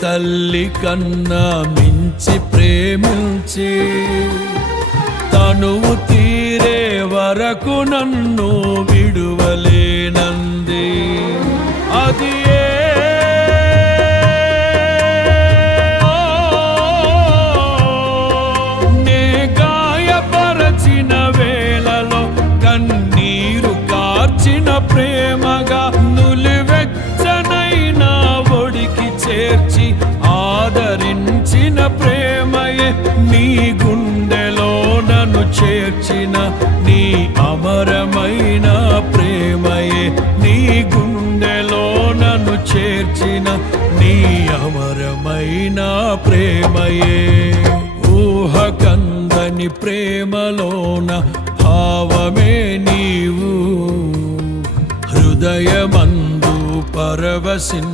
తల్లి కన్నా మించి ప్రేమించి తనువు తీరే వరకు నన్ను విడువలేనంది. అది నే గాయపరచిన వేళలో కన్నీరు కార్చిన ప్రేమగా నులివెచ్చనైన ఒడికి చేర్చి ఆదరించిన ప్రేమయే నీ గుండెలో నన్ను చేర్చిన నీ అమరమైన ప్రేమయే నీ గుండెలో నన్ను చేర్చిన నీ అమరమైన ప్రేమయే. ఊహ కందని ప్రేమలోన భావమే నీవు హృదయమందు పరవశిన్